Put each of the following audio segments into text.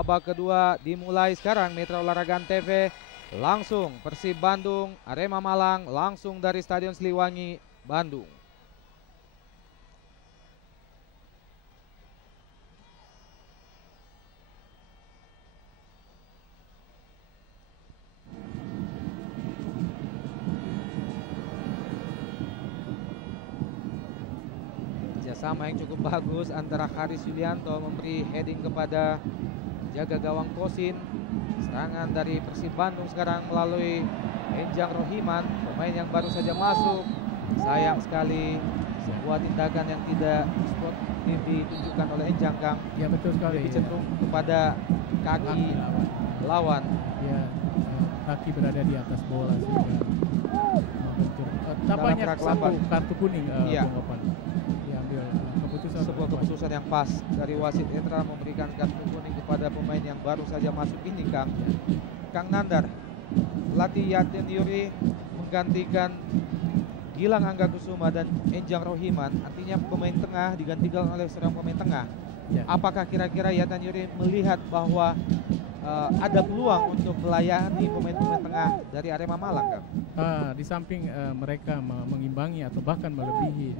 babak kedua dimulai sekarang. Mitra Olahraga TV langsung Persib Bandung, Arema Malang langsung dari Stadion Siliwangi, Bandung. Kerjasama yang cukup bagus antara Haris Yulianto memberi heading kepada jaga gawang Kosin. Serangan dari Persib Bandung sekarang melalui Enjang Rohiman, pemain yang baru saja masuk. Sayang sekali sebuah tindakan yang tidak sportif ditunjukkan oleh Enjang, Kang. Ya betul sekali. Lebih cenderung kepada kaki lawan. Ya, kaki berada di atas bola sehingga tampaknya satu kartu kuning. Iya. Diambil sebuah keputusan yang pas dari wasit netral memberikan kartu kuning kepada pemain yang baru saja masuk ini, Kang. Kang Nandar, pelatih Yatin Yuri menggantikan Gilang Angga Kusuma dan Enjang Rohiman, artinya pemain tengah digantikan oleh seorang pemain tengah. Ya. Apakah kira-kira Yatin Yuri melihat bahwa ada peluang untuk melayani pemain-pemain tengah dari Arema Malang, Kang? Di samping mereka mengimbangi atau bahkan melebihi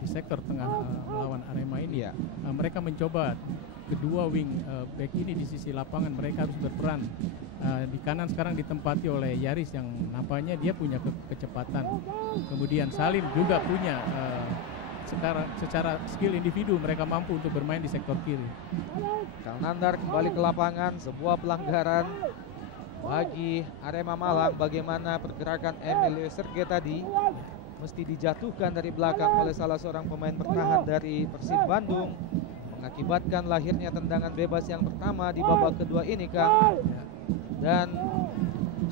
di sektor tengah melawan Arema ini, ya. Mereka mencoba kedua wing back ini di sisi lapangan mereka harus berperan. Di kanan sekarang ditempati oleh Yaris yang nampaknya dia punya kecepatan. Kemudian Salim juga punya secara skill individu mereka mampu untuk bermain di sektor kiri. Kang Nandar kembali ke lapangan, sebuah pelanggaran bagi Arema Malang. Bagaimana pergerakan Emilio Serge tadi mesti dijatuhkan dari belakang oleh salah seorang pemain bertahan dari Persib Bandung, mengakibatkan lahirnya tendangan bebas yang pertama di babak kedua ini, Kang. Dan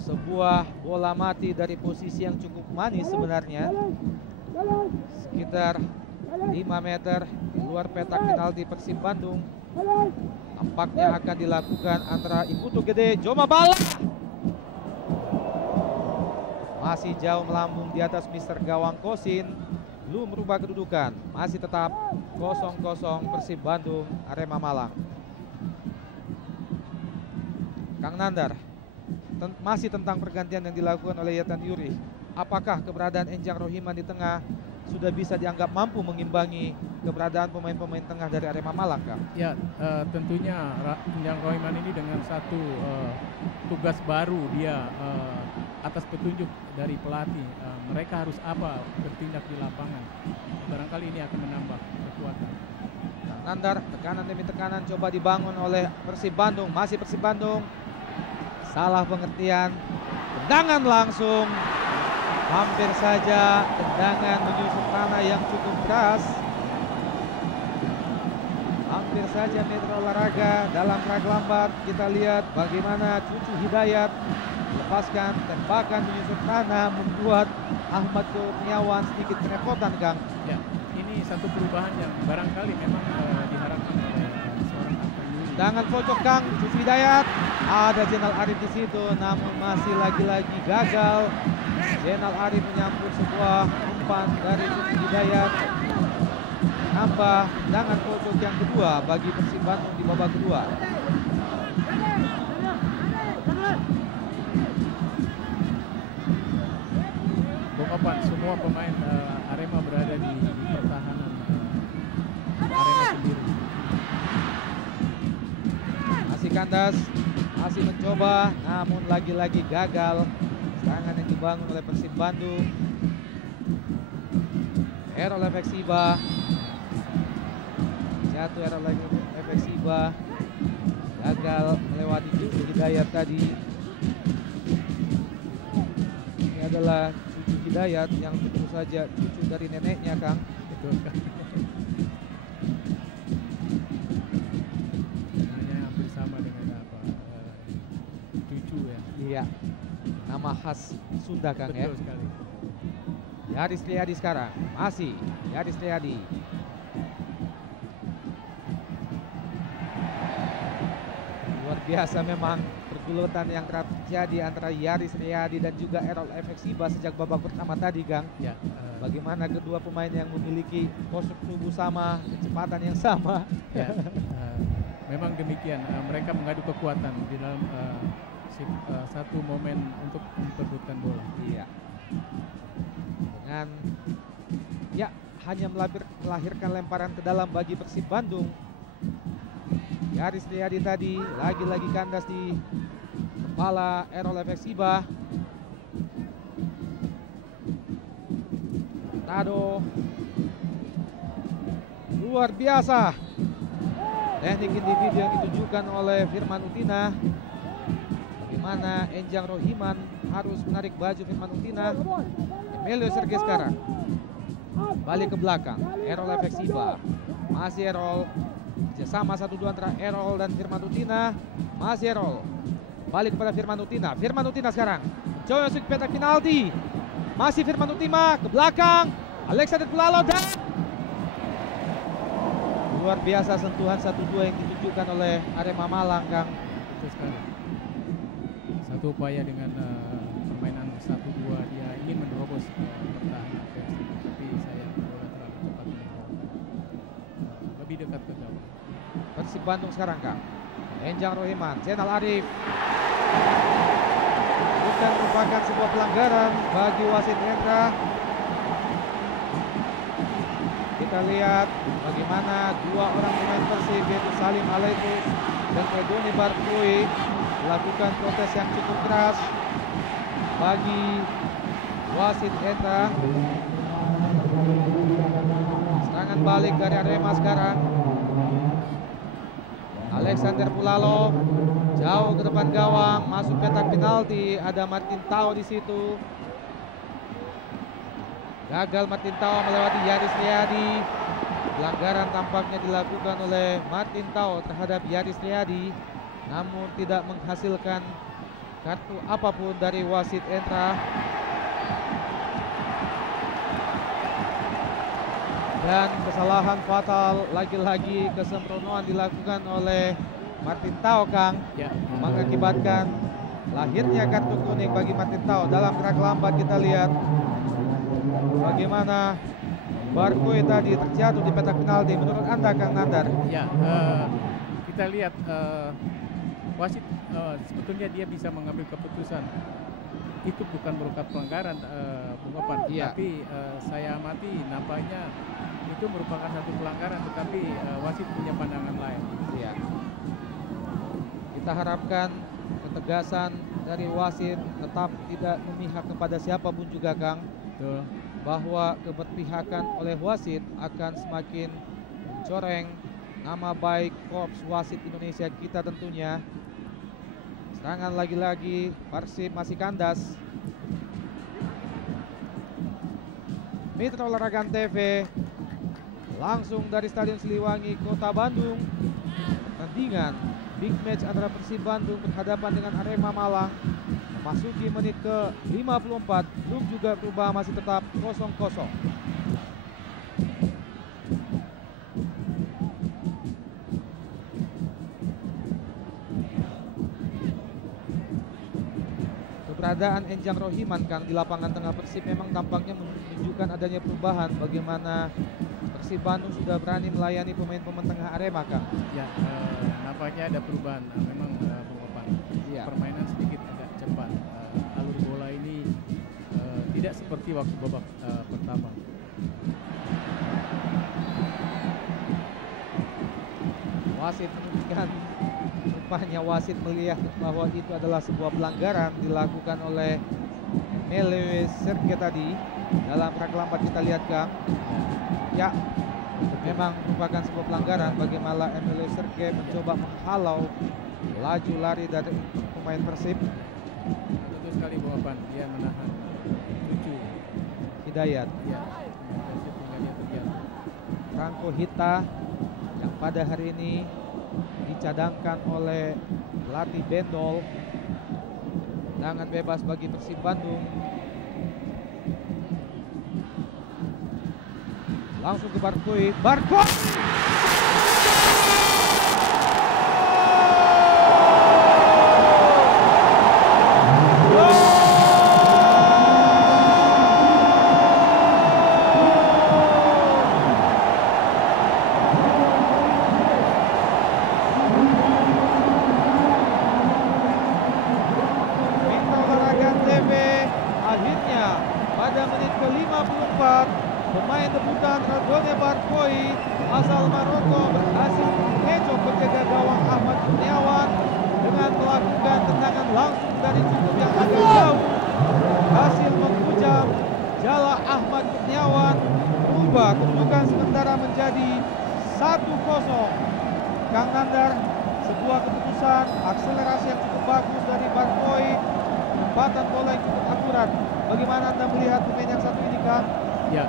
sebuah bola mati dari posisi yang cukup manis sebenarnya, sekitar 5 meter di luar petak penalti Persib Bandung. Tampaknya akan dilakukan antara Iputu Gede Joma Bala. Masih jauh melambung di atas Mister Gawang Kosin. Belum merubah kedudukan, masih tetap 0-0 Persib Bandung Arema Malang. Kang Nandar, masih tentang pergantian yang dilakukan oleh Yatin Yuri. Apakah keberadaan Enjang Rohiman di tengah sudah bisa dianggap mampu mengimbangi keberadaan pemain-pemain tengah dari Arema Malang, Kang? Ya, tentunya Enjang Rohiman ini dengan satu tugas baru dia atas petunjuk dari pelatih, mereka harus apa bertindak di lapangan. Barangkali ini akan menambah kekuatan. Kang Nandar, tekanan demi tekanan coba dibangun oleh Persib Bandung. Masih Persib Bandung. Salah pengertian. Tendangan langsung. Hampir saja tendangan menyusut tanah yang cukup keras. Hampir saja Mitra Olahraga dalam raglambat. Kita lihat bagaimana Cucu Hidayat lepaskan tembakan menyusut tanah, membuat Ahmad Kurniawan sedikit kerepotan, Kang. Ya, ini satu perubahan yang barangkali memang diharapkan oleh seorang tendangan pojok, Kang. Cucu Hidayat, ada Jenal Arif di situ, namun masih lagi-lagi gagal. Jenal Arif menyambut sebuah umpan dari Cucu Hidayat. Nambah tendangan pojok yang kedua bagi Persib Bandung di babak kedua. Semua pemain Arema berada di pertahanan Arema sendiri. Masih kandas, masih mencoba, namun lagi-lagi gagal. Serangan yang dibangun oleh Persib Bandung. Errol Efeksiba. Jatuh Errol Efeksiba. Gagal melewati Cucu Hidayat tadi. Ini adalah Cucu Hidayat yang tentu saja cucu dari neneknya, Kang. Betul, Kang. Namanya hampir sama dengan apa? Cucu ya. Iya. Nama khas Sunda, Kang. Betul ya. Sekali. Yaris Riyadi sekarang. Masih Yaris Riyadi. Luar biasa memang pergulatan yang terjadi antara Yaris Riyadi dan juga Errol Efeksiba sejak babak pertama tadi, Kang. Ya, bagaimana kedua pemain yang memiliki postur tubuh sama, kecepatan yang sama. Ya, memang demikian. Mereka mengadu kekuatan di dalam satu momen untuk memperebutkan bola. Iya. Dengan ya hanya melahirkan lemparan ke dalam bagi Persib Bandung. Yaris Riyadi tadi lagi-lagi kandas di kepala Errol Efeksiba. Tado luar biasa teknik individu yang ditunjukkan oleh Firman Utina. Bagaimana Enjang Rohiman harus menarik baju Firman Utina. Emilio Sergei sekarang balik ke belakang. Errol Efeksiba, masih Errol, kerjasama 1-2 antara Errol dan Firman Utina. Masih Errol, balik kepada Firman Utina. Firman Utina sekarang coba masuk ke petak penalti. Masih Firman Utina ke belakang. Alexander Pulalo dan luar biasa sentuhan 1-2 yang ditunjukkan oleh Arema Malang, Kang. Betul sekali. Satu upaya dengan permainan 1-2, dia ingin menerobos pertahanan Persib, tapi saya bola terlalu cepat menembak, lebih dekat ke gawang. Persib Bandung sekarang, Kang. Enjang Rohiman, Zainal Arif. Bukan merupakan sebuah pelanggaran bagi wasit Hendra. Kita lihat bagaimana dua orang pemain Persib yaitu Salim Alaitus dan Edoni Barkui melakukan protes yang cukup keras bagi wasit Hendra. Serangan balik dari Arema sekarang. Alexander Pulalo jauh ke depan gawang, masuk petak penalti. Ada Martin Tau di situ. Gagal Martin Tau melewati Yaris Riyadi. Pelanggaran tampaknya dilakukan oleh Martin Tau terhadap Yaris Riyadi, namun tidak menghasilkan kartu apapun dari wasit Hendra. Dan kesalahan fatal, lagi-lagi kesembronoan dilakukan oleh Martin Tau, Kang, Ya. mengakibatkan lahirnya kartu kuning bagi Martin Tau. Dalam gerak lambat kita lihat bagaimana Barkui tadi terjatuh di petak penalti. Menurut Anda, Kang Nandar? Ya, kita lihat wasit sebetulnya dia bisa mengambil keputusan itu bukan merupakan pelanggaran, Bung Opan, Iya. tapi saya amati nampaknya itu merupakan satu pelanggaran, tetapi wasit punya pandangan lain. Iya. Kita harapkan ketegasan dari wasit tetap tidak memihak kepada siapapun juga, Kang. Betul. Bahwa keberpihakan oleh wasit akan semakin mencoreng nama baik korps wasit Indonesia kita tentunya. Serangan lagi-lagi Persib masih kandas. Mitra Olahraga TV langsung dari Stadion Siliwangi, Kota Bandung. Tandingan big match antara Persib Bandung berhadapan dengan Arema Malang. Memasuki menit ke 54, belum juga berubah, masih tetap 0-0. Keberadaan Enjang Rohiman, Kang, di lapangan tengah Persib memang tampaknya menunjukkan adanya perubahan. Bagaimana Persib Bandung sudah berani melayani pemain-pemain tengah Arema, Kang? Ya, nampaknya ada perubahan. Memang Bung Opan, Iya. permainan sedikit agak cepat. Alur bola ini tidak seperti waktu babak pertama. Wasit menunjukkan, rupanya wasit melihat bahwa itu adalah sebuah pelanggaran dilakukan oleh Emilio Sergei tadi. Dalam gerak lambat kita lihat, Kang. Ya, memang merupakan sebuah pelanggaran. Bagaimana Emilio Sergei mencoba menghalau laju lari dari pemain Persib. Betul sekali Bung Opan, dia menahan Cucu Hidayat, ya, Persib hingga dia terjatuh. Franco Hita yang pada hari ini dicadangkan oleh pelatih Bendol. Tendangan bebas bagi Persib Bandung. Langsung ke Barkui. Maroko berhasil mengecoh penjaga gawang Ahmad Kurniawan dengan melakukan tendangan langsung dari cukup yang agak jauh, hasil menghujam jala Ahmad Kurniawan, berubah kedudukan sementara menjadi 1-0. Kang Nandar, sebuah keputusan akselerasi yang cukup bagus dari Barkoi, tempatan bola yang cukup akurat. Bagaimana Anda melihat pemain yang satu ini, Kang? Ya,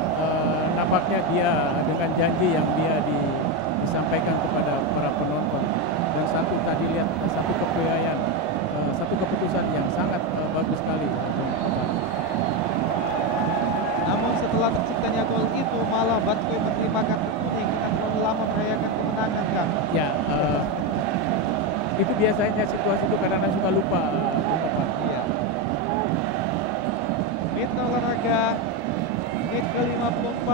nampaknya dia dengan janji yang dia disampaikan kepada para penonton, dan satu tadi lihat satu kepeyaan, satu keputusan yang sangat bagus sekali. Namun setelah terciptanya gol itu malah Barkoi menerima kartu kuning dengan terlalu lama merayakan kemenangan, Kang. Ya, itu biasanya situasi itu karena suka lupa. Iya. Mitra olahraga menit ke-54,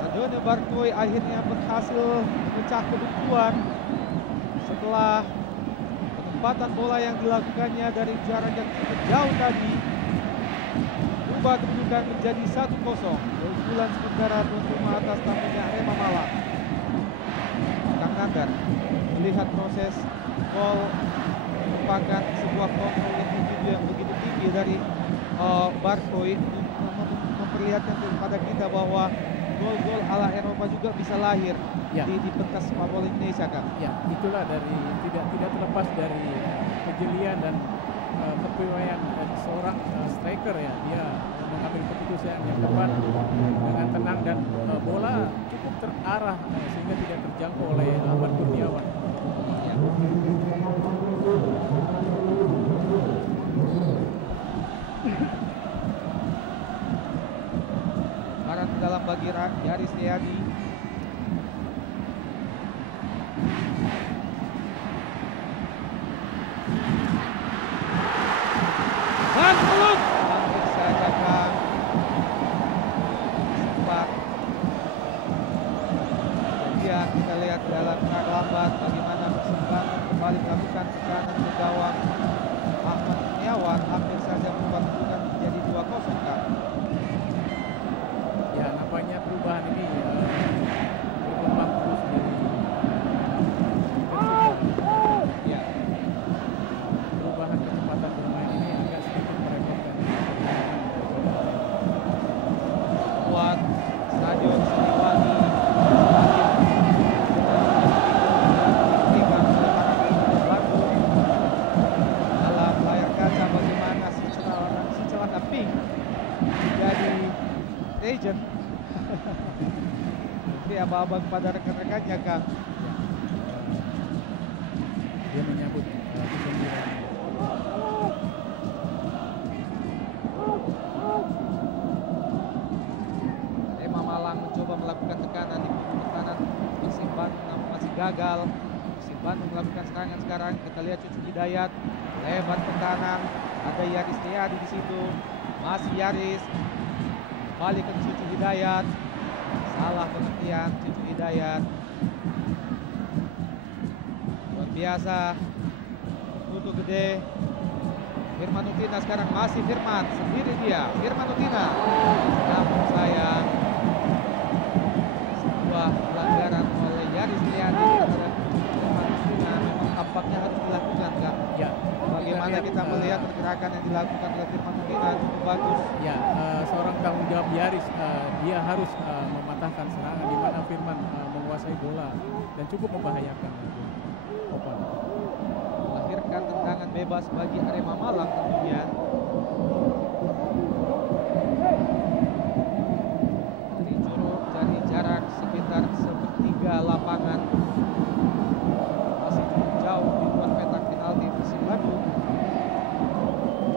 Antonio Barkoi akhirnya berhasil memecah kebuntuan setelah penempatan bola yang dilakukannya dari jarak yang cukup jauh tadi, berubah kedudukan menjadi 1-0. Keunggulan sementara tuan rumah atas tamunya Arema Malang. Kang Nandar melihat proses gol merupakan sebuah kontrol individu yang begitu tinggi dari Barkoi, memperlihatkan kepada kita bahwa gol-gol ala Eropa juga bisa lahir di pentas sepak bola Indonesia, Kang. Ya, itulah dari tidak terlepas dari kejelian dan kepewayaan dari seorang striker ya. Dia mengambil keputusan yang tepat dengan tenang dan bola cukup terarah sehingga tidak terjangkau oleh Ahmad Kurniawan. Ya. Barat ke dalam bagi Yaris Riyadi. Dan pelut hampir saja, Kang. Sempat. Ya, kita lihat dalam perang lambat bagaimana persimpangan kembali melakukan tekanan ke gawang Ahmad Kurniawan, hampir saja berubah kedudukan menjadi 2-0, Kang. Ya, nampaknya perubahan ini berkembang terus dari Ya. perubahan kecepatan bermain ini agak sedikit merepotkan. Buat Stadion Siliwangi dalam layar kaca bagaimana si celana pink jadi agent ini abang-abang pada rekan-rekannya, Kang. Dia menyambut kegembiraan. Arema Malang mencoba melakukan tekanan di pintu kanan Persib Bandung, namun masih gagal. Persib Bandung melakukan serangan sekarang. Kita lihat Cucu Hidayat lebar ke kanan, ada Yaris Riyadi di situ, masih Yaris balik ke Cucu Hidayat, salah pengertian Cucu Hidayat. Luar biasa, Tutu gede. Firman Utina sekarang masih Firman sendiri dia. Firman Utina, namun sayang sebuah pelanggaran oleh Yaris Riyadi terhadap Firman Utina memang tampaknya harus dilakukan, kan? Ya, Bagaimana kita melihat pergerakan yang dilakukan oleh Firman Utina cukup bagus. Ya, seorang tanggung jawab Yaris, dia harus mematahkan serangan di mana Firman menguasai bola dan cukup membahayakan. Melahirkan tendangan bebas bagi Arema Malang tentunya. Dari jarak sekitar sepertiga lapangan, masih cukup jauh di luar petak penalti Persib Bandung.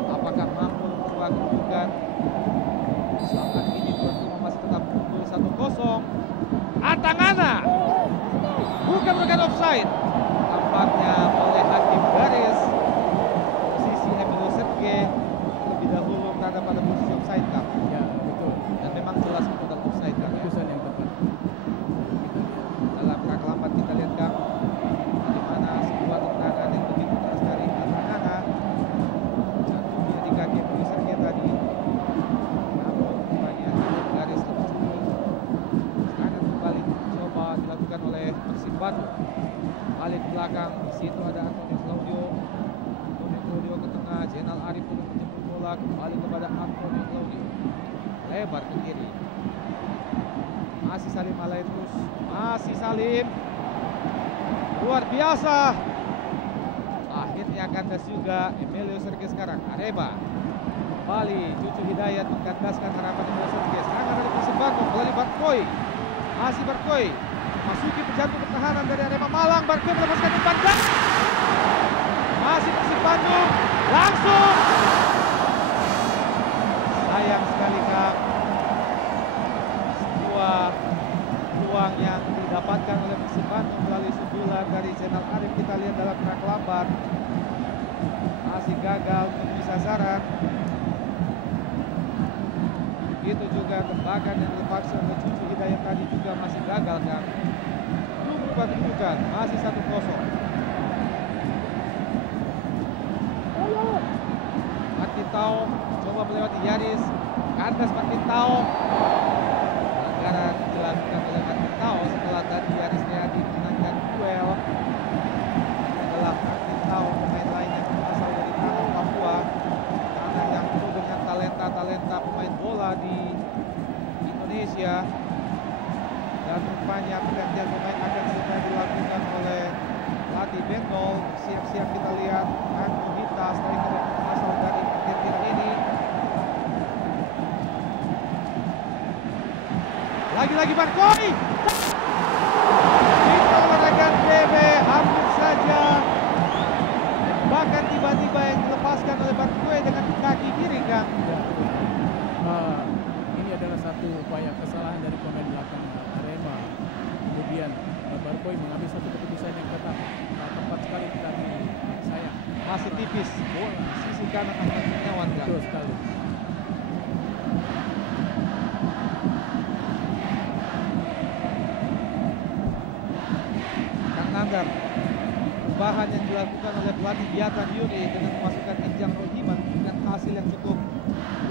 Apakah mampu mengubah kedudukan? Saat ini tuan rumah masih tetap unggul 1-0. Atangana bukan offside. Tampaknya oleh hakim garis posisi Emilio Serge lebih dahulu berada pada posisi offside, Kang. Ya, betul. Dan memang jelas itu adalah offside, Kang. Keputusan yang tepat. Dalam rangka lambat kita lihat, Kang, bagaimana sebuah tendangan yang begitu keras dari Atangana jatuhnya di kaki Emilio Serge tadi. Namun rupanya hakim garis lebih cenderung serangan kembali coba Bandung. Balik ke belakang, di situ ada Antonio Claudio. Antonio Claudio ke tengah, Zainal Arif untuk menjemput bola kembali kepada Antonio Claudio. Lebar ke kiri. Masih Salim Alaidrus, masih Salim. Luar biasa. Akhirnya kandas juga Emilio Sergei sekarang. Arema. Kembali Cucu Hidayat mengkandaskan harapan Emilio Sergei. Serangan dari Persib Bandung melalui Barkoi. Masih Barkoi. Masuki penjantung pertahanan dari Arema Malang. Barkoi melepaskan umpan dan masih Persib Bandung. Langsung. Sayang sekali Kang. Sebuah peluang yang didapatkan oleh Persib Bandung melalui sundulan dari Zainal Arif, kita lihat dalam gerak lambat, masih gagal menembus sasaran. Begitu juga tembakan yang dilepaskan oleh Cucu Hidayat tadi juga masih gagal kan. Belum berubah kedudukan, masih 1-0. Martintao coba melewati Yaris, kandas Martintao. Pelanggaran dilakukan oleh Martintao setelah tadi Yaris Riyadi memenangkan duel. Adalah Martintao, pemain lain yang berasal dari tanah Papua, tanah yang penuh dengan talenta pemain bola di Indonesia. Dan rupanya pergantian pemain akan segera dilakukan oleh pelatih Bentol. Siap-siap kita lihat Anggo Hita, striker yang berasal dari Argentina ini. Lagi-lagi Barkoi. Mitra Olahraga TB hampir saja. Bahkan tiba-tiba yang dilepaskan oleh Barkoi dengan kaki kiri Kang. Ya, ini adalah satu upaya kesalahan dari pemain belakang Arema. Kemudian Barkoi mengambil satu keputusan yang tepat sekali, tetapi sayang. Masih tipis bola sisi kanan Ahmad Kurniawan Kang. Betul sekali. Nandar, perubahan yang dilakukan oleh pelatih Biatan Yuri dengan memasukkan Enjang Rohiman dengan hasil yang cukup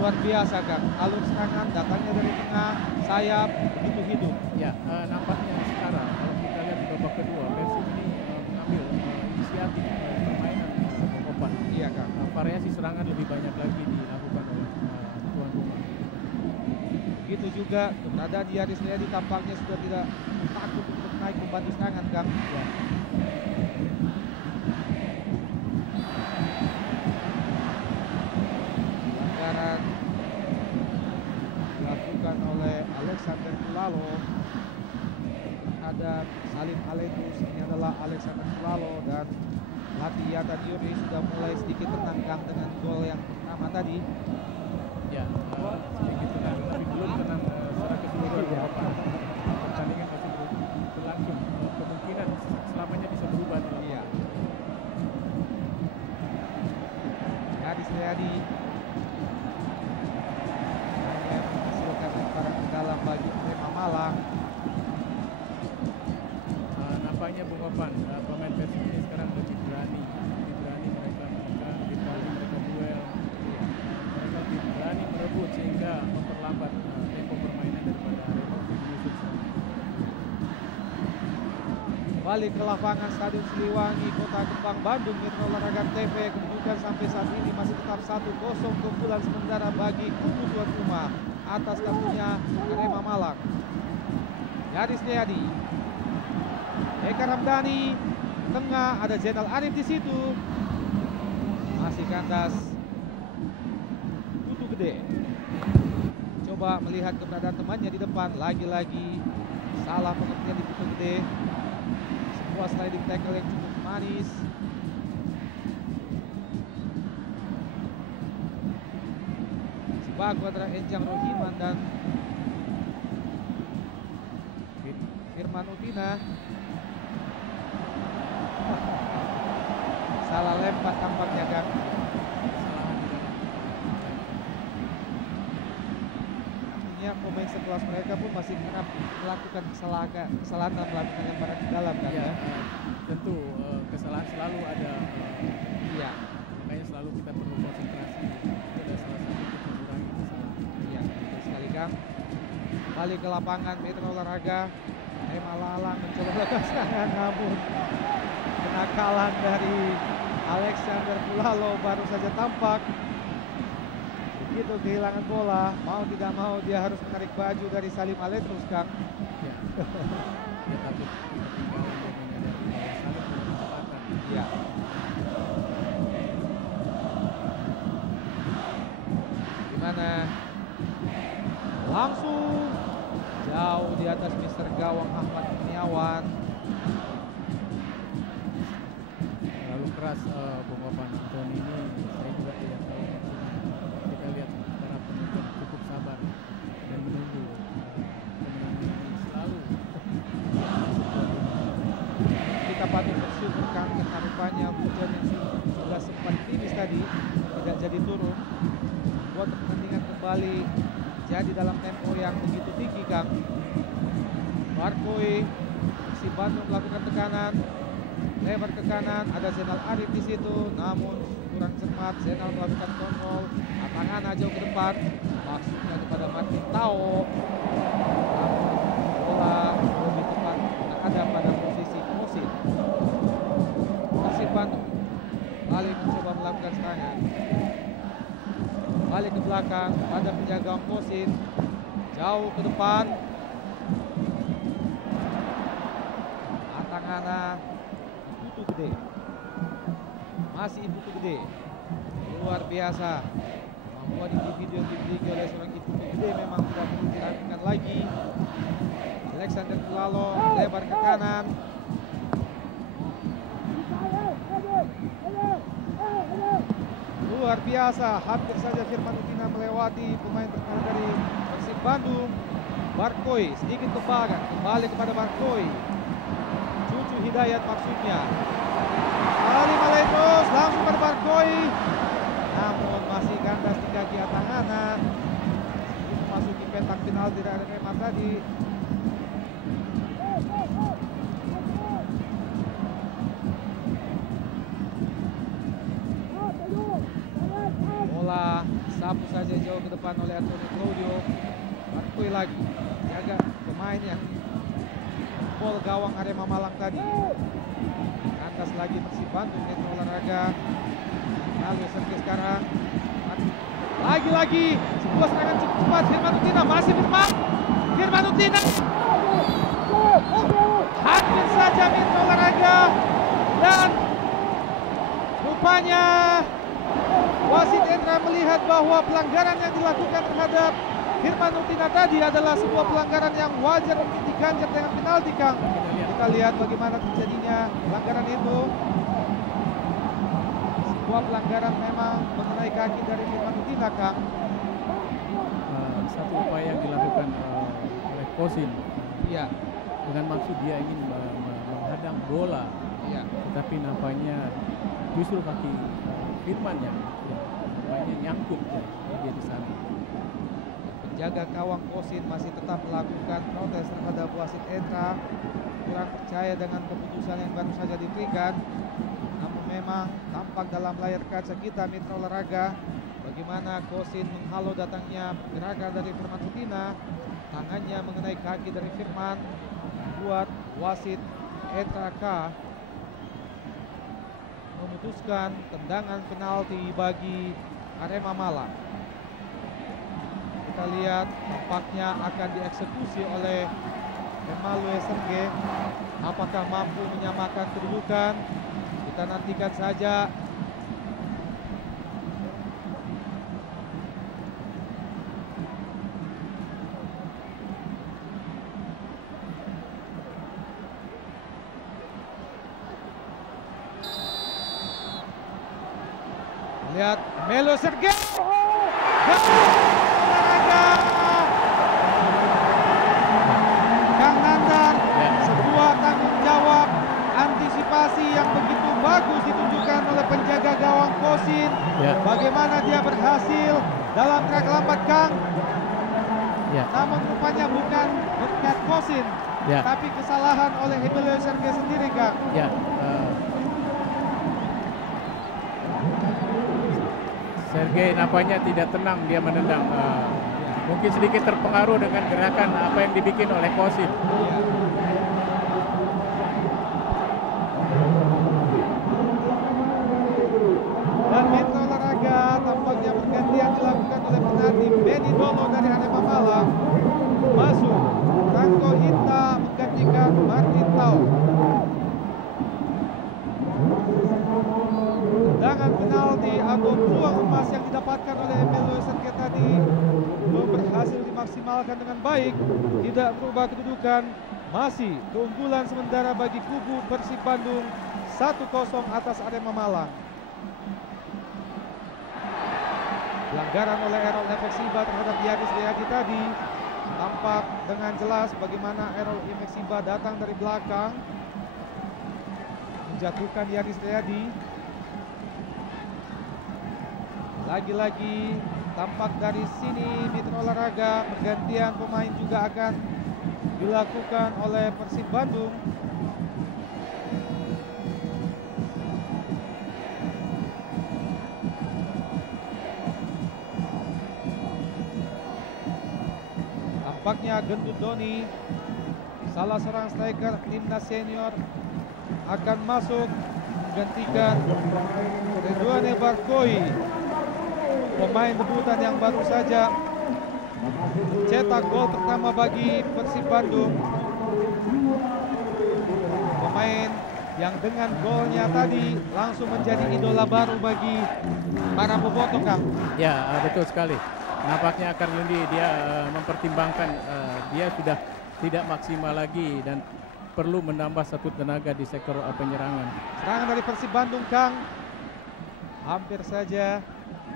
luar biasa Kang. Alur serangan datangnya dari tengah, sayap, begitu hidup. Ya, nampaknya sekarang kalau kita lihat di babak kedua, Persib ini mengambil inisiatif permainan Bokopan. Iya Kang. Variasi serangan lebih banyak lagi dilakukan oleh tuan rumah. Begitu juga keberadaan Yaris Riyadi tampaknya sudah tidak takut untuk naik membantu serangan Kang. Ya. Pelanggaran dilakukan oleh Alexander Kulalo terhadap Salim Alaidrus. Ini adalah Alexander Kulalo dan pelatih Biatan Yuri sudah mulai sedikit tenang Kang dengan gol yang pertama tadi. Ya, sedikit tenang, tapi belum tenang secara keseluruhan. Pertandingan masih berlangsung, kemungkinan selamanya bisa berubah dalam. Iya. Yaris Riyadi hanya menghasilkan lemparan ke dalam bagi Arema Malang. Nampaknya Bung Opan, pemain Persib ini sekarang lebih berani mereka duel, mereka lebih berani merebut sehingga memperlambat tempo permainan daripada Arema untuk menyusul. Balik ke lapangan Stadion Siliwangi, Kota Kembang, Bandung. Mitra Olahraga TV, kedudukan sampai saat ini masih tetap 1-0 keunggulan sementara bagi kubu tuan rumah atas kartunya Arema Malang. Yaris Riyadi, Eka Ramdhani, tengah ada Zainal Arif di situ, masih kandas Putu Gede. Coba melihat keberadaan temannya di depan, lagi-lagi salah pengertian di Putu Gede. Sebuah sliding tackle yang cukup manis. Sebagu antara Enjang Rohiman dan Firman Utina. Salah lempar tampaknya Kang. Artinya pemain sekelas mereka pun masih kerap melakukan kesalahan dalam melakukan lemparan ke dalam kan ya. Tentu kesalahan selalu ada. Iya. Makanya selalu kita perlu konsentrasi. Itu ada salah satu mengurangi kesalahan. Iya, betul sekali Kang. Balik ke lapangan Mitra Olahraga. Arema Malang mencoba melakukan serangan, namun kenakalan dari Alexander Pulalo baru saja tampak. Begitu kehilangan bola, mau tidak mau dia harus menarik baju dari Salim Aletrus, Kang. Ya. Dia takut ketinggalan, dia menyadari bahwa Salim punya kecepatan. Ya. Gimana? Langsung jauh di atas Mister Gawang Ahmad Kurniawan. Terlalu keras Bung Tony ini, saya juga tidak tahu maksudnya. Kita lihat para penonton cukup sabar dan menunggu kemenangan ini selalu. Kita patut bersyukur, Kang, karena rupanya hujan yang sudah sempat tipis tadi tidak jadi turun, buat pertandingan kembali jadi dalam tempo yang begitu tinggi, Kang. Barkoi, Persib Bandung melakukan tekanan, lebar ke kanan, ada Zainal Arif di situ, namun kurang cermat. Zainal melakukan kontrol, tangan jauh ke depan, maksudnya kepada Martin Tao. Namun bola lebih tepat ada pada posisi Kosin. Persib Bandung balik mencoba melakukan serangan, balik ke belakang pada penjaga Kosin, jauh ke depan. Atangana Iputu Gede, masih Iputu Gede, luar biasa kemampuan individu yang dimiliki oleh seorang Iputu Gede, memang tidak perlu diragukan lagi. Alexander Pulalo lebar ke kanan, luar biasa, hampir saja Firman Utina melewati pemain pertahanan dari Persib Bandung. Barkoi sedikit kebanggaan, kembali kepada Barkoi, Cucu Hidayat maksudnya. Salim Aletrus langsung pada Barkoi, namun masih kandas di kaki Atangana. Itu masuki petak penalti dari Arema tadi. Bola sapu saja jauh ke depan oleh Antonio Claudio. Barkoi lagi jaga pemain yang bol gawang Arema Malang tadi. Kandas lagi Persib Bandung, Metro Olahraga. Lalu Sergei sekarang. Lagi-lagi sebuah serangan cukup cepat. Firman Utina, masih Firman Utina. Hampir saja Metro Olahraga, dan rupanya wasit Endra melihat bahwa pelanggaran yang dilakukan terhadap Firman Utina tadi adalah sebuah pelanggaran yang wajar untuk diganjar dengan penalti, Kang. Kita lihat bagaimana terjadinya pelanggaran itu. Sebuah pelanggaran memang mengenai kaki dari Firman Utina, Kang. Satu upaya yang dilakukan oleh Kosin, Iya. dengan maksud dia ingin menghadang bola, Iya. tetapi nampaknya justru kaki Firman yang nampaknya nyangkut dia di sana. Penjaga gawang Kosin masih tetap melakukan protes terhadap wasit Endra, kurang percaya dengan keputusan yang baru saja diberikan. Namun memang tampak dalam layar kaca kita Mitra Olahraga bagaimana Kosin menghalau datangnya gerakan dari Firman Utina, tangannya mengenai kaki dari Firman, membuat wasit Endra K memutuskan tendangan penalti bagi Arema Malang. Kita lihat tampaknya akan dieksekusi oleh Emmanuel Serge. Apakah mampu menyamakan kedudukan? Kita nantikan saja. Lihat Melo Serge. Kang Nandar, sebuah tanggung jawab antisipasi yang begitu bagus ditunjukkan oleh penjaga gawang Kosin. Bagaimana dia berhasil dalam track lambat, Kang. Namun rupanya bukan berkat Kosin, tapi kesalahan oleh Emilio Serge sendiri, Kang. Sergei nampaknya tidak tenang, dia menendang. Mungkin sedikit terpengaruh dengan gerakan apa yang dibikin oleh Kosin. atau peluang emas yang didapatkan oleh Emilio Serge tadi belum berhasil dimaksimalkan dengan baik. Tidak berubah kedudukan, masih keunggulan sementara bagi kubu Persib Bandung 1-0 atas Arema Malang. Pelanggaran oleh Errol Efeksiba terhadap Yaris Riyadi tadi tampak dengan jelas bagaimana Errol Efeksiba datang dari belakang menjatuhkan Yaris Riyadi. Lagi-lagi tampak dari sini Mitra Olahraga, pergantian pemain juga akan dilakukan oleh Persib Bandung. Tampaknya Gendut Doni, salah seorang striker timnas senior, akan masuk menggantikan Ridwane Barkoi, pemain debutan yang baru saja cetak gol pertama bagi Persib Bandung. Pemain yang dengan golnya tadi langsung menjadi idola baru bagi para bobotoh, Kang. Ya, betul sekali. Nampaknya Carlundi dia mempertimbangkan dia sudah tidak maksimal lagi dan perlu menambah satu tenaga di sektor penyerangan. Serangan dari Persib Bandung, Kang, hampir saja,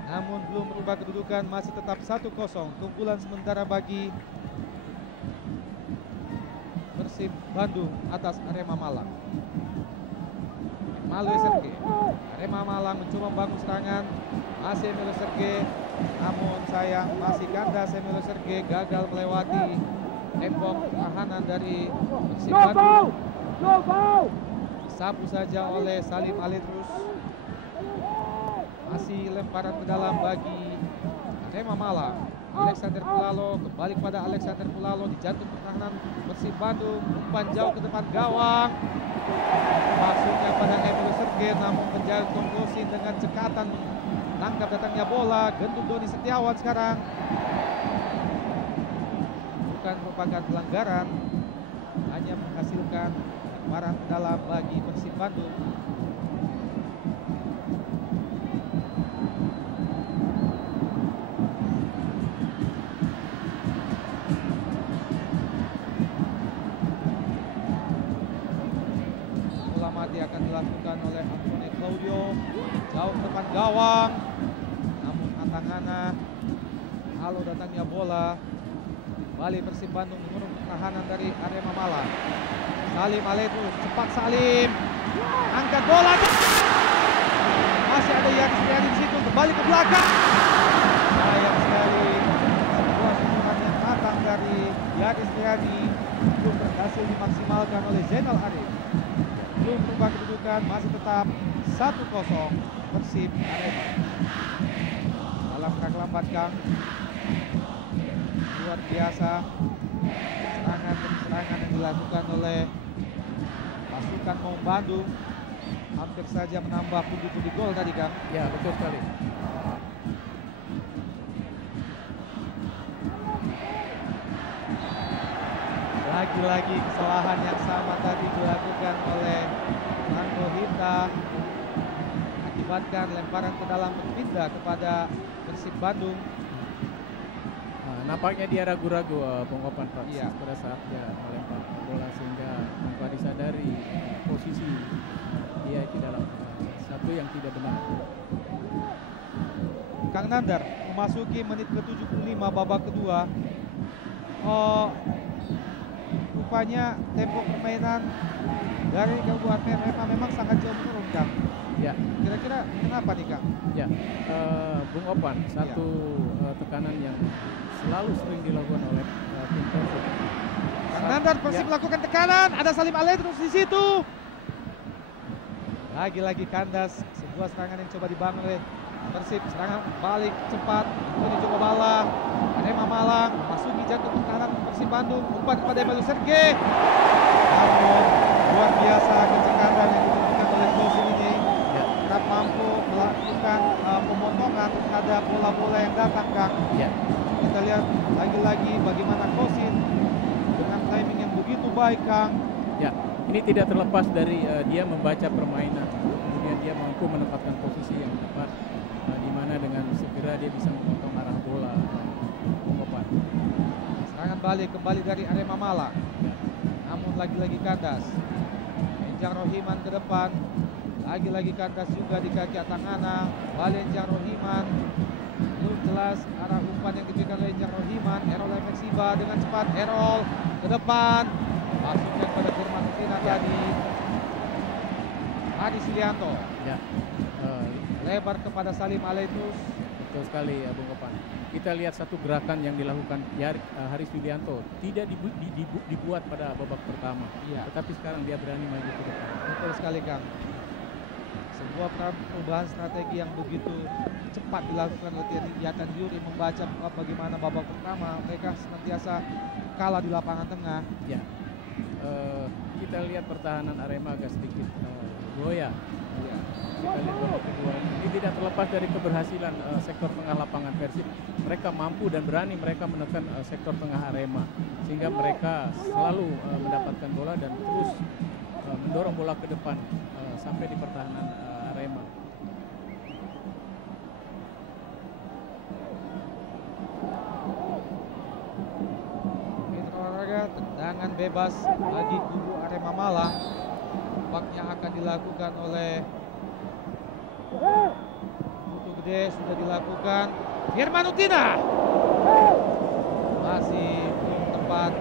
namun belum berubah kedudukan, masih tetap 1-0. Keunggulan sementara bagi Persib Bandung atas Arema Malang. Emilio Serge, Arema Malang mencoba membangun serangan, masih Emilio Serge, namun sayang masih kandas. Emilio Serge gagal melewati tembok pertahanan dari Persib Bandung. Disapu saja oleh Salim Alidrus. Masih lemparan ke dalam bagi Arema Malang. Alexander Pulalo kembali kepada Alexander Pulalo di jantung pertahanan Persib Bandung. Umpan jauh ke depan gawang. Masuknya pada Emilio Serge, namun penjaga Kosin dengan cekatan menangkap datangnya bola. Gendut Doni Setiawan sekarang. Bukan merupakan pelanggaran, hanya menghasilkan lemparan ke dalam bagi Persib Bandung. Bola mati akan dilakukan oleh Anthony Claudio, jauh depan gawang, namun Atangana halo datangnya bola. Kembali Persib Bandung mengurung pertahanan dari Arema Malang. Salim Alidrus, cepat Salim, angkat bola, masih ada Yaris Riyadi di situ, kembali ke belakang. Sayang sekali, sebuah sundulan yang matang dari Yaris Riyadi belum berhasil dimaksimalkan oleh Zainal Arif. Belum berubah kedudukan, masih tetap 1-0 Persib Arema. Dalam rangka lambat, Kang, luar biasa serangan demi serangan yang dilakukan oleh pasukan Maung Bandung, hampir saja menambah pundi-pundi gol tadi, Kang. Ya, betul sekali. Lagi-lagi kesalahan yang sama tadi dilakukan oleh Ranggo Hita, akibatkan lemparan ke dalam berpindah kepada Persib Bandung. Nampaknya dia ragu-ragu Bung Opan, Pak, iya, pada saat dia melempar bola, sehingga tanpa disadari posisi dia di dalam satu yang tidak benar. Kang Nandar memasuki menit ke-75 babak kedua. Rupanya tempo permainan dari Kabupaten Arema memang sangat jauh menurun, Kang. Ya. Kira-kira kenapa nih, Kang? Ya, Bung Opan, satu tekanan yang selalu sering dilakukan oleh tim Persib. Kang Nandar, Persib melakukan tekanan, ada Salim Alidrus di situ. Lagi-lagi kandas, sebuah serangan yang coba dibangun oleh Persib. Serangan balik cepat, ini coba bala. Arema Malang masuki jantung pertahanan Persib Bandung, umpan kepada Emilio Serge. Namun luar biasa kecepatan yang diberikan oleh Kosin ini, tetap mampu melakukan pemotongan terhadap bola-bola yang datang, Kang. Ya. Kita lihat lagi-lagi bagaimana Kosin dengan timing yang begitu baik, Kang. Ya, ini tidak terlepas dari dia membaca permainan, kemudian dia mampu menempatkan posisi yang tepat bagaimana dengan segera dia bisa memotong arah bola. Serangan balik kembali dari Arema Malang. Namun lagi-lagi kandas. Enjang Rohiman ke depan. Lagi-lagi kandas juga di kaki Atangana. Balik Enjang Rohiman. Belum jelas arah umpan yang diberikan oleh Enjang Rohiman. Errol Efeksiba dengan cepat. Errol ke depan. Masuknya pada Firman Utina tadi. Adi Sulianto. Ya. Lebar kepada Salim Alaitus. Betul sekali ya Bung Kopan. Kita lihat satu gerakan yang dilakukan Haris Widianto tidak dibuat pada babak pertama. Iya. Tetapi sekarang dia berani maju ke depan. Betul sekali Kang. Sebuah perubahan strategi yang begitu cepat dilakukan oleh Yatan Yuri, membaca bagaimana babak pertama mereka senantiasa kalah di lapangan tengah. Ya. Kita lihat pertahanan Arema agak sedikit goyah. Ya. Kita lihat babak kedua ini tidak terlepas dari keberhasilan sektor tengah lapangan Persib. Mereka mampu dan berani mereka menekan sektor tengah Arema sehingga mereka selalu mendapatkan bola dan terus mendorong bola ke depan sampai di pertahanan Arema. Mitra olahraga tendangan bebas bagi kubu Arema Malang. Tampaknya akan dilakukan oleh Putu Gede, sudah dilakukan Firman Utina. Masih belum tepat.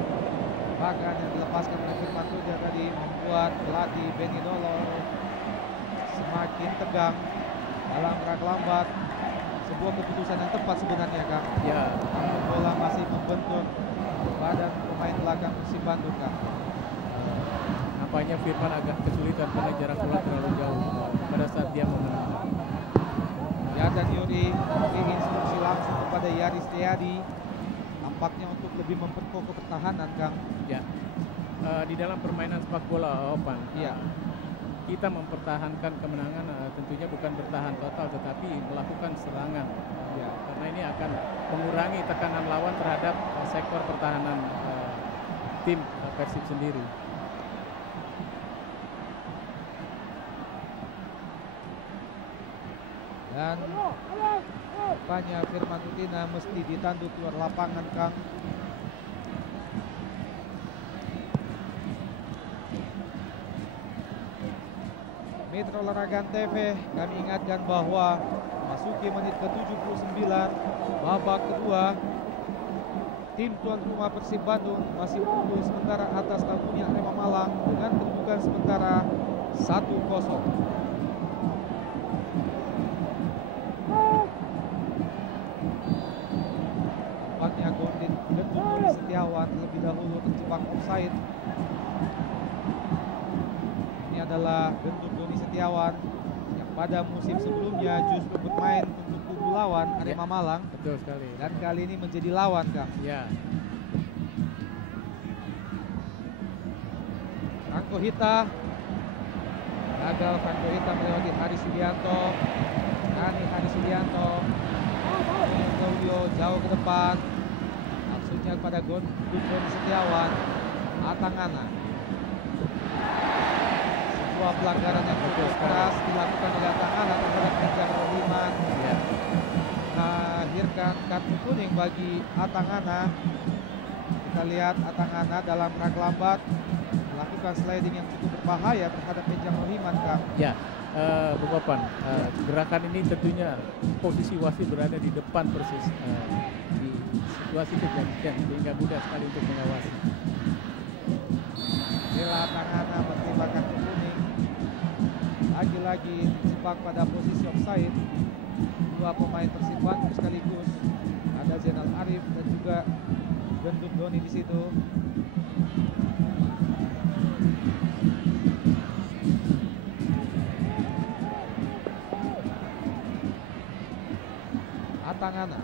Bahkan yang dilepaskan oleh Firman Utina tadi membuat pelatih Benny Dolor semakin tegang dalam gerak lambat. Sebuah keputusan yang tepat sebenarnya Kang. Ya. Namun bola masih membentur badan pemain belakang Persib Bandung Kang. Nampaknya Firman agak kesulitan karena jarak bola terlalu jauh pada saat dia memenang. Yatan Yuri memberi instruksi langsung kepada Yaris Riyadi, tampaknya untuk lebih memperkokoh pertahanan Kang. Ya. Di dalam permainan sepak bola Opan, Iya. kita mempertahankan kemenangan tentunya bukan bertahan total tetapi melakukan serangan. Ya. Karena ini akan mengurangi tekanan lawan terhadap sektor pertahanan tim Persib sendiri. Dan rupanya Firman Utina mesti ditanduk keluar lapangan Kang. Mitra Olahraga TV, kami ingatkan bahwa masuki menit ke-79 babak kedua, tim tuan rumah Persib Bandung masih unggul sementara atas tamunya Arema Malang dengan kedudukan sementara 1-0. Tampaknya Gendut Doni Setiawan terlebih dahulu terjebak offside. Ini adalah Gendut Doni Setiawan yang pada musim sebelumnya justru bermain untuk kubu lawan Arema Malang. Betul sekali. Dan kali ini menjadi lawan Kang. Ya. Franco Hita gagal. Franco Hita melewati Haris Sulianto. Haris Sulianto jauh ke depan, maksudnya kepada Gendut Setiawan. Atangana, sebuah pelanggaran yang cukup keras dilakukan oleh Atangana terhadap Enjang Rohiman, melahirkan kartu kuning bagi Atangana. Kita lihat Atangana dalam gerak lambat melakukan sliding yang cukup berbahaya terhadap Enjang Rohiman Kang. Ya. Bu Papan, gerakan ini tentunya posisi wasit berada di depan persis di situasi kejadian sehingga mudah sekali untuk mengawasi. Bila Atangana menerima kartu kuning, lagi-lagi terjebak pada posisi offside. Dua pemain Persib Bandung sekaligus, ada Zainal Arif dan juga Gendut Doni di situ. Atangana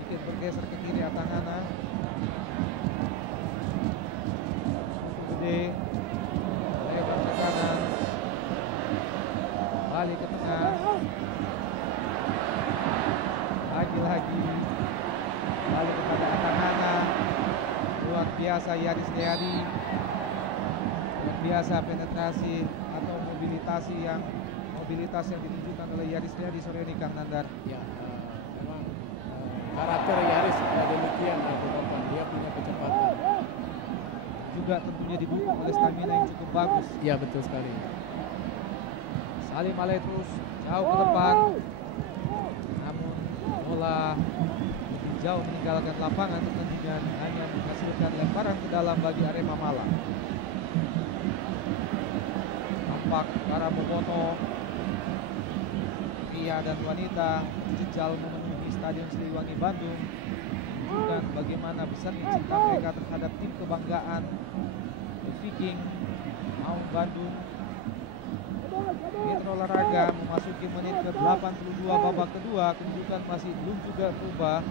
sedikit bergeser ke kiri. Atangana gede, lebar ke kanan, balik ke tengah, lagi-lagi balik kepada Atangana. Luar biasa Yaris Riyadi, luar biasa penetrasi atau mobilitasi yang mobilitas yang ditunjukkan oleh Yaris Riyadi sore ini, Kang Nandar. Ya, memang karakter Yaris demikian, dia punya kecepatan. Juga tentunya didukung oleh stamina yang cukup bagus. Ya, betul sekali. Salim Aletrus jauh ke depan, namun bola jauh meninggalkan lapangan, pertandingan hanya menghasilkan lemparan ke dalam bagi Arema Malang. Tampak para bobotoh, pria dan wanita jejal memenuhi Stadion Siliwangi Bandung, menunjukkan bagaimana besarnya cinta mereka terhadap tim kebanggaan The Viking Maung Bandung. Mitra Olahraga memasuki menit ke-82 babak kedua, kedudukan masih belum juga berubah.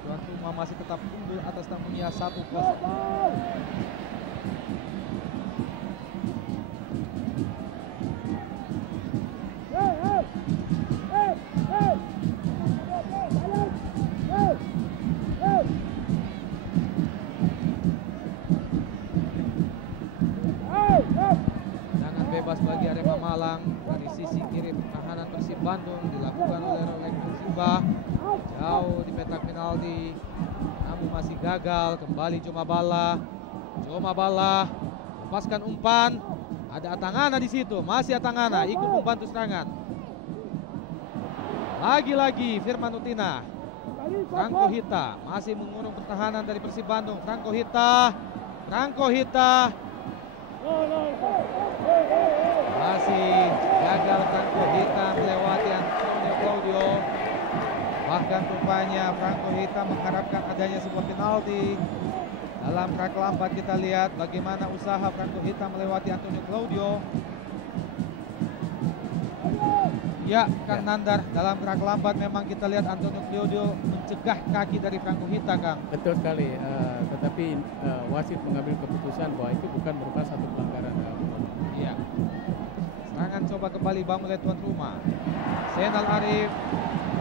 Tuan rumah masih tetap unggul atas tamunya 1-0. Bebas bagi Arema Malang dari sisi kiri pertahanan Persib Bandung dilakukan oleh Rolek Silva, jauh di petak penalti, namun masih gagal. Kembali Joma Bala lepaskan umpan, ada Atangana di situ, masih Atangana ikut membantu serangan. Lagi-lagi Firman Utina, Franco Hita masih mengurung pertahanan dari Persib Bandung. Franco Hita masih gagal. Franco Hita melewati Antonio Claudio. Bahkan rupanya Franco Hita mengharapkan adanya sebuah penalti. Dalam rak lambat kita lihat bagaimana usaha Franco Hita melewati Antonio Claudio. Ya, Kang Nandar, dalam rak lambat memang kita lihat Antonio Claudio mencegah kaki dari Franco Hita, Kang. Betul sekali, tetapi wasit mengambil keputusan bahwa itu bukan merupakan satu pelanggaran. Iya. Serangan coba kembali bangun oleh tuan rumah. Senal Arif,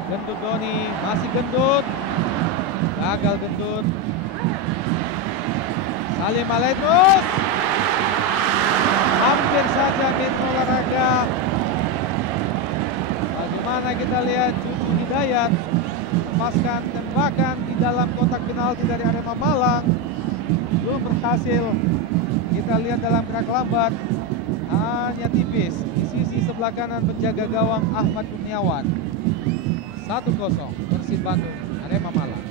gendut Doni, masih gendut, gagal gendut. Salim Aletrus, hampir saja Mitra Olahraga. Bagaimana kita lihat Cucu Hidayat lepaskan tembakan di dalam kotak penalti dari Arema Malang, belum berhasil. Kita lihat dalam gerak lambat hanya tipis di sisi sebelah kanan penjaga gawang Ahmad Kurniawan. 1-0 Persib Bandung Arema Malang.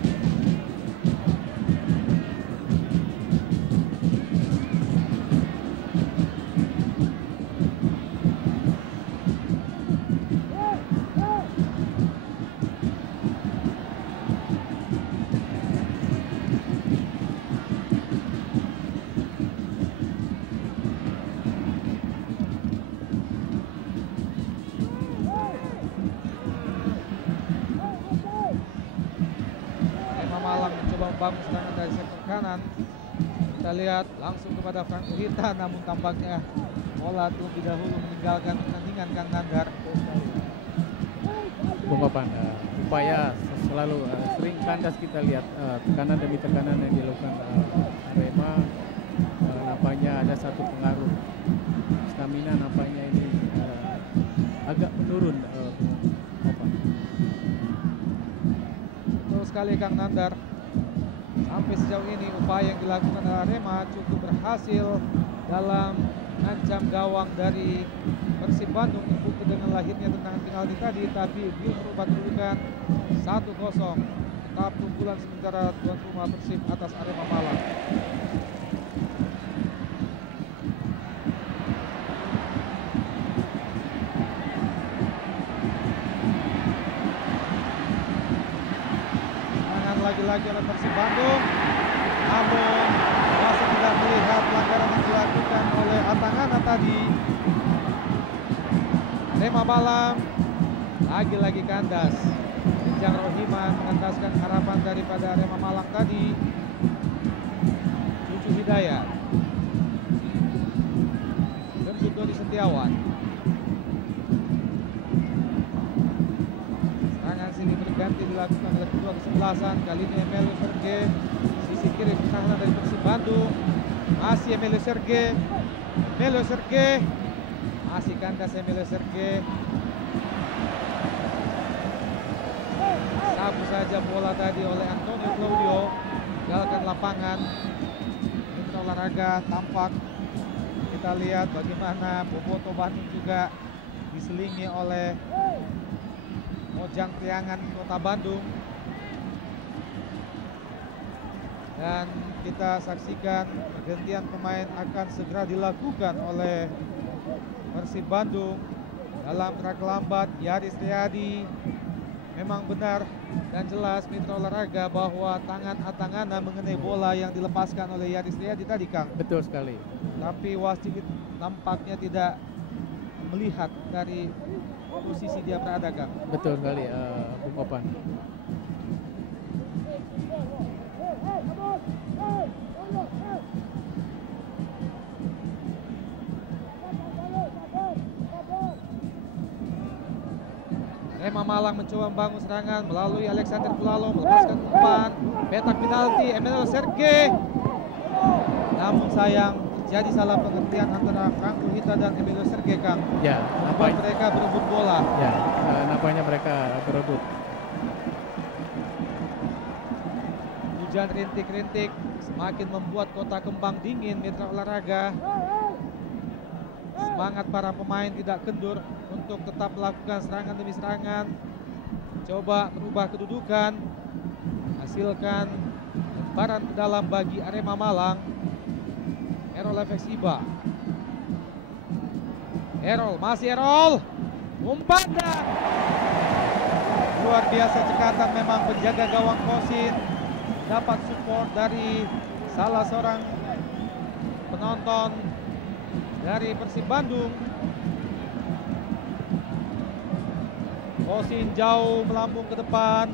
Bangun serangan dari sektor kanan. Kita lihat langsung kepada Franco Hita, namun tampaknya bola terlebih dahulu meninggalkan pertandingan, Kang Nandar. Bung Papan, upaya selalu sering kandas kita lihat, tekanan demi tekanan yang dilakukan Arema, nampaknya ada satu pengaruh stamina, nampaknya ini agak menurun. Betul sekali, Kang Nandar. Sampai sejauh ini upaya yang dilakukan oleh Arema cukup berhasil dalam ancam gawang dari Persib Bandung, terbukti dengan lahirnya tendangan penalti tadi, tapi belum merubah kedudukan 1-0. Tetap keunggulan sementara tuan rumah Persib atas Arema Malang. Lagi-lagi oleh Persib Bandung, namun masih tidak melihat pelanggaran yang dilakukan oleh Atangana tadi. Arema Malang lagi-lagi kandas. Rijang Rohiman mengentaskan harapan daripada Arema Malang tadi. Cucu Hidayat, Gendut Doni Setiawan. Berganti dilakukan oleh kedua kesebelasan, kali ini Emilio Serge, sisi kiri pertahanan dari Persib Bandung, masih Emilio Serge Masih kandas Emilio Sergei. Sapu saja bola tadi oleh Antonio Claudio. Tinggalkan lapangan. Mitra Olahraga tampak. Kita lihat bagaimana Boboto Bandung juga diselingi oleh Mojang Priangan Kota Bandung. Dan kita saksikan pergantian pemain akan segera dilakukan oleh Persib Bandung. Dalam gerak lambat Yaris Riyadi. Memang benar dan jelas Mitra Olahraga bahwa tangan Atangana mengenai bola yang dilepaskan oleh Yaris Riyadi tadi, Kang. Betul sekali. Tapi wasit nampaknya tidak melihat dari posisi dia berada, Kang. Betul sekali, Bung Opan. Arema Malang mencoba membangun serangan melalui Alexander Pulalo, melepaskan umpan, petak penalti Emilio Sergei. Namun sayang terjadi salah pengertian antara Franco Hita dan Emilio Sergei, Kang. Ya, mereka berebut bola. Ya, nampaknya mereka berebut. Hujan rintik-rintik semakin membuat kota kembang dingin Mitra Olahraga. Semangat para pemain tidak kendur untuk tetap melakukan serangan demi serangan. Coba merubah kedudukan. Hasilkan lemparan ke dalam bagi Arema Malang. Errol Efeksiba. Errol, masih Errol. Umpan dan luar biasa cekatan memang penjaga gawang Kosin. Dapat support dari salah seorang penonton dari Persib Bandung. Kosin jauh melambung ke depan.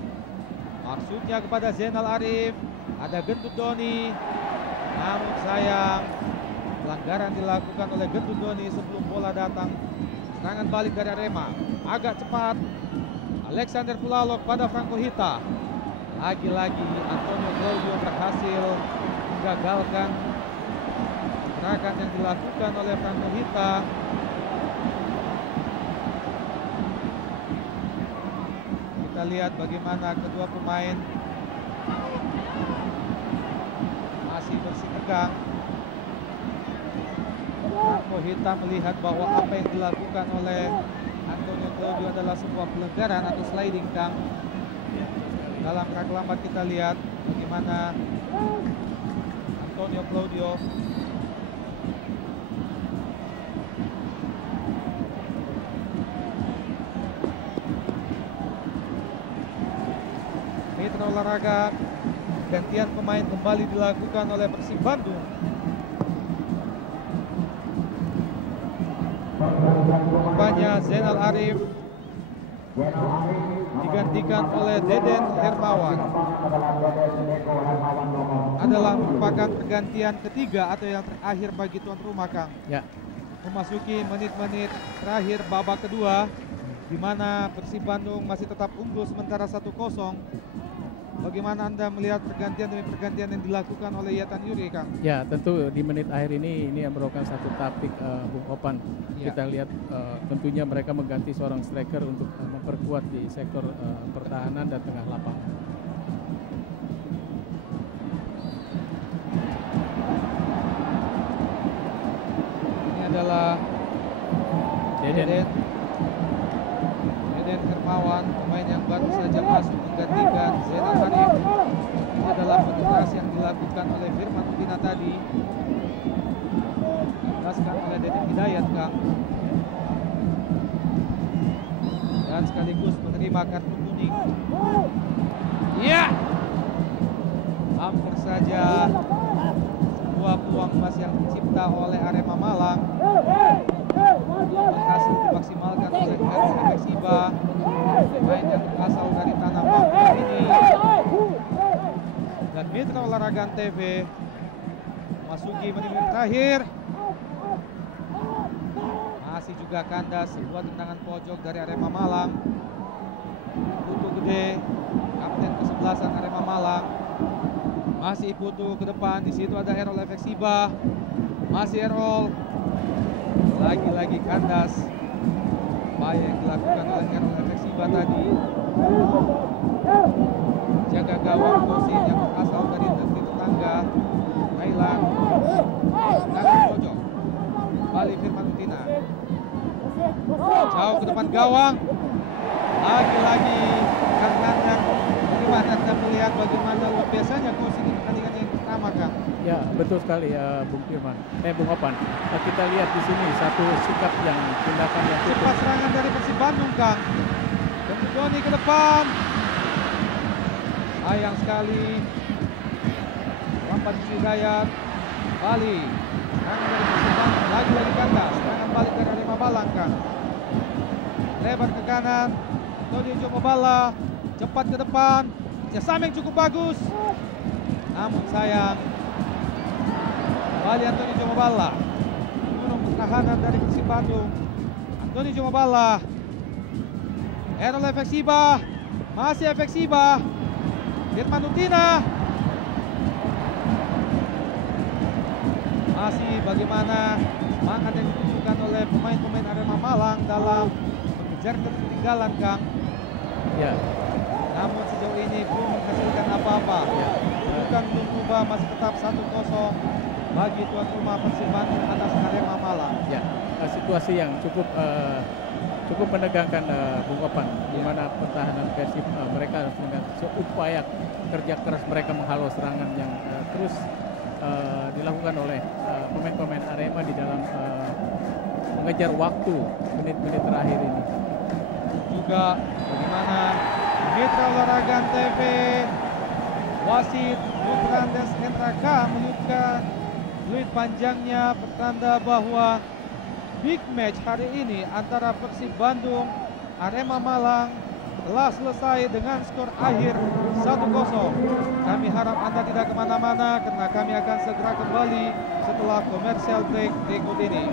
Maksudnya kepada Zainal Arif. Ada Gendut Doni. Namun sayang pelanggaran dilakukan oleh Gendut Doni sebelum bola datang. Serangan balik dari Arema. Agak cepat. Alexander Pulalo kepada Franco Hita. Lagi-lagi Antonio Claudio berhasil menggagalkan gerakan yang dilakukan oleh Franco Hita. Kita lihat bagaimana kedua pemain masih bersih tegang. Franco Hita melihat bahwa apa yang dilakukan oleh Antonio Claudio adalah sebuah pelanggaran atau sliding, Kang. Dalam gerak lambat kita lihat bagaimana Antonio Claudio Mitra Olahraga. Gantian pemain kembali dilakukan oleh Persib Bandung. Rupanya Zainal Arif digantikan oleh Deden Hermawan. Adalah merupakan pergantian ketiga atau yang terakhir bagi tuan rumah, Kang. Ya. Memasuki menit-menit terakhir babak kedua, di mana Persib Bandung masih tetap unggul sementara 1-0. Bagaimana Anda melihat pergantian demi pergantian yang dilakukan oleh Yatan Yuri, Kang? Ya, tentu di menit akhir ini merupakan satu taktik Bung Opan. Ya. Kita lihat tentunya mereka mengganti seorang striker untuk memperkuat di sektor pertahanan dan tengah lapangan. Ini adalah Deden Hermawan, pemain yang baru saja masuk menggantikan Zainal Arif. Ini adalah penetrasi yang dilakukan oleh Firman Utina tadi. Dikasihkan oleh Deden Hidayat, Kang. Dan sekaligus menerima kartu kuning. Iya. Hampir saja sebuah peluang emas yang dicipta oleh Arema Malang berhasil dimaksimalkan oleh Errol Efeksiba, pemain yang berasal dari tanah Papua ini. Dan Mitra Olahraga TV memasuki menit terakhir. Masih juga kandas sebuah tendangan pojok dari Arema Malang. Putu Gede, kapten ke-11 Arema Malang. Masih Putu ke depan, di situ ada Errol Efeksiba. Masih Errol. Lagi-lagi kandas. Upaya yang dilakukan oleh Errol Efeksiba tadi. Jaga gawang Kosin yang berasal dari negeri tetangga Thailand. Tangan pojok. Kembali Firman Utina. Jauh ke depan gawang. Lagi-lagi Kang Nandar. Bagaimana Anda melihat bagaimana luar biasanya Kosin di pertandingan yang pertama, Kang? Ya, betul sekali ya Bung Firman. Bung Opan. Kita lihat di sini satu sikap yang tindakan yang cepat serangan dari Persib Bandung, Kang. Dan Doni ke depan. Sayang sekali. Rampan Hidayat. Bali. Serangan dari Persib Bandung. Lagi-lagi kandas. Serangan balik dari Arema Malang, Kang. Lebar ke kanan. Doni Jomobala. Cepat ke depan. Kerjasama yang cukup bagus. Namun sayang. Kembali Antoni Jomobala. Menurut pertahanan dari Persib Bandung. Antoni Jomobala. Errol Efeksiba. Masih Efeksiba. Firman Utina. Masih bagaimana semangat yang ditunjukkan oleh pemain-pemain Arema Malang dalam mengejar ketertinggalan, Kang. Ya. Namun sejauh ini belum menghasilkan apa-apa. Ya. Bukan belum berubah, masih tetap 1-0 bagi tuan rumah Persib Bandung atas Arema Malang. Ya, situasi yang cukup menegangkan Bung Opan, di mana pertahanan Persib mereka harus dengan upaya kerja keras mereka menghalau serangan yang terus dilakukan oleh pemain-pemain Arema di dalam mengejar waktu menit-menit terakhir ini. Juga bagaimana Mitra Olahraga TV wasit Nubrandes Entraka meniupkan fluit panjangnya pertanda bahwa big match hari ini antara Persib Bandung Arema Malang telah selesai dengan skor akhir 1-0. Kami harap Anda tidak kemana-mana karena kami akan segera kembali setelah commercial break berikut ini.